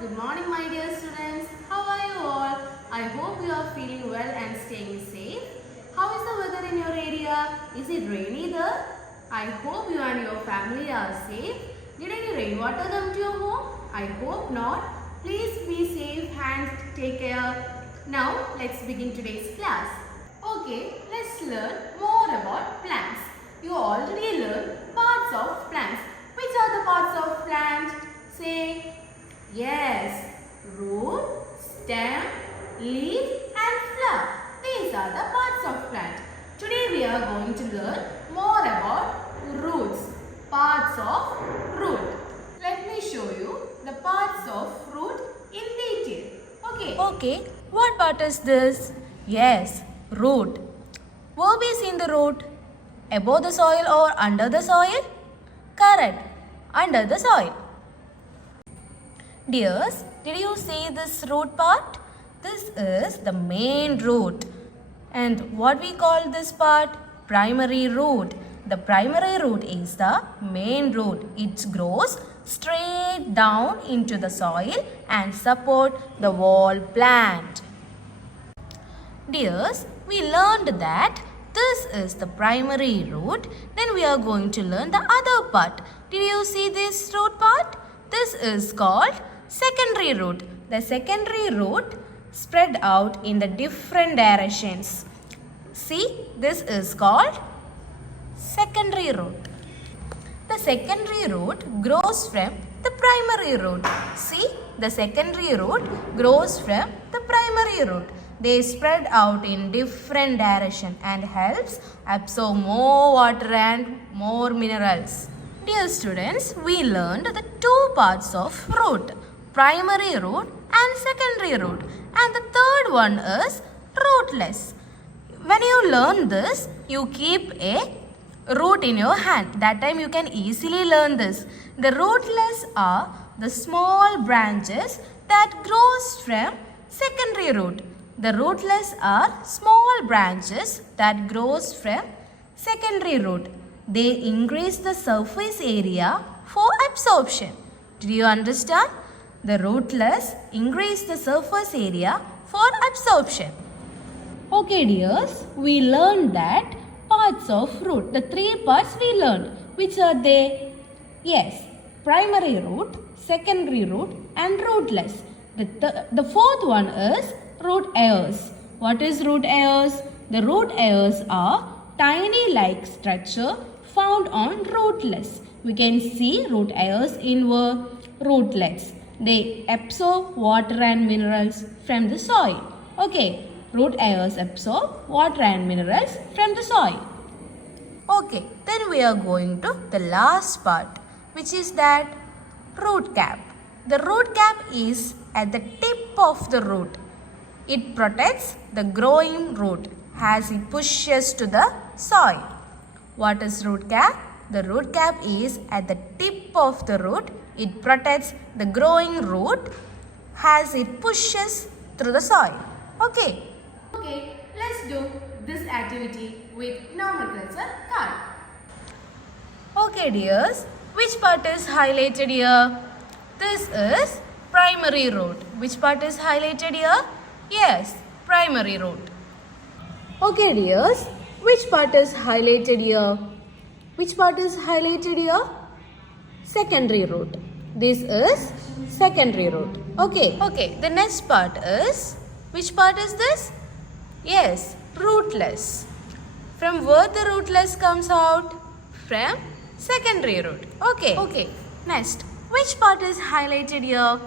Good morning, my dear students. How are you all? I hope you are feeling well and staying safe. How is the weather in your area? Is it rainy there? I hope you and your family are safe. Did any rainwater come to your home? I hope not. Please be safe and take care. Now, let's begin today's class. Okay, let's learn more about plants. You already learned parts of plants. Which are the parts of plant? Say, yes, root, stem, leaf and flower. These are the parts of plant. Today we are going to learn more about roots. Parts of root. Let me show you the parts of root in detail. Okay, what part is this? Yes, root. Where we see the root? Above the soil or under the soil? Correct, under the soil. Dears, did you see this root part? This is the main root. And what we call this part? Primary root. The primary root is the main root. It grows straight down into the soil and support the whole plant. Dears, we learned that this is the primary root. Then we are going to learn the other part. Did you see this root part? This is called secondary root. The secondary root spread out in the different directions. See, this is called secondary root. The secondary root grows from the primary root. See, the secondary root grows from the primary root. They spread out in different direction and helps absorb more water and more minerals. Dear students, we learned the two parts of root, primary root and secondary root. And the third one is rootless. When you learn this, you keep a root in your hand. That time you can easily learn this. The rootless are the small branches that grows from secondary root. The rootless are small branches that grows from secondary root. They increase the surface area for absorption. Did you understand? The rootless increase the surface area for absorption. Okay dears, we learned that parts of root. The three parts we learned. Which are they? Yes, primary root, secondary root and rootless. The fourth one is root hairs. What is root hairs? The root hairs are tiny like structure found on rootless. We can see root hairs in rootlets. They absorb water and minerals from the soil. Okay, root hairs absorb water and minerals from the soil. Okay, then we are going to the last part, which is that root cap. The root cap is at the tip of the root. It protects the growing root as it pushes to the soil. What is root cap? The root cap is at the tip of the root. It protects the growing root as it pushes through the soil. Okay. Okay, let's do this activity with nomenclature card. Okay dears, which part is highlighted here? This is primary root. Which part is highlighted here? Yes, primary root. Okay dears, which part is highlighted here? Which part is highlighted here? Secondary root. This is secondary root. Okay, the next part is, which part is this? Yes, rootless. From where the rootless comes out? From secondary root. Okay, next, which part is highlighted here?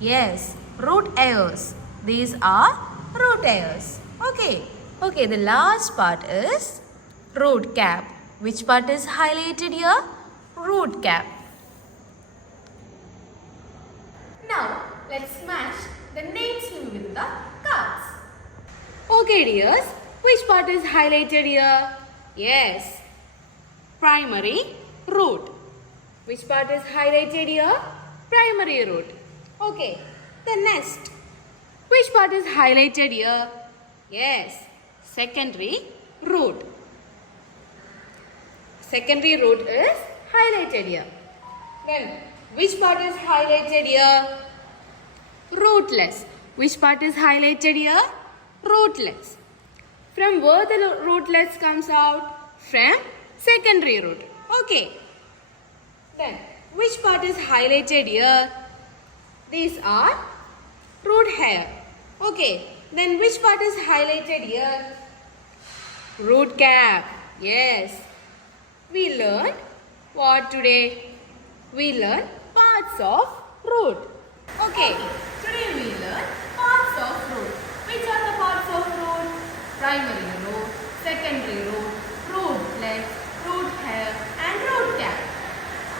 Yes, root hairs. These are root hairs. Okay, the last part is root cap. Which part is highlighted here? Root cap. Now, let's match the names with the cards. Okay dears, which part is highlighted here? Yes, primary root. Which part is highlighted here? Primary root. Okay, the next. Which part is highlighted here? Yes, secondary root. Secondary root is highlighted here. Then, which part is highlighted here? Rootless. Which part is highlighted here? Rootless. From where the rootless comes out? From secondary root. Okay. Then, which part is highlighted here? These are root hair. Okay. Then, which part is highlighted here? Root cap. Yes. We learned what today? We learned parts of root. Okay. Today we learn parts of root. Which are the parts of root? Primary root, secondary root, rootless, root hair and root cap.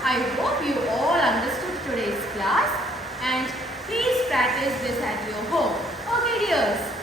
I hope you all understood today's class and please practice this at your home. Okay dears.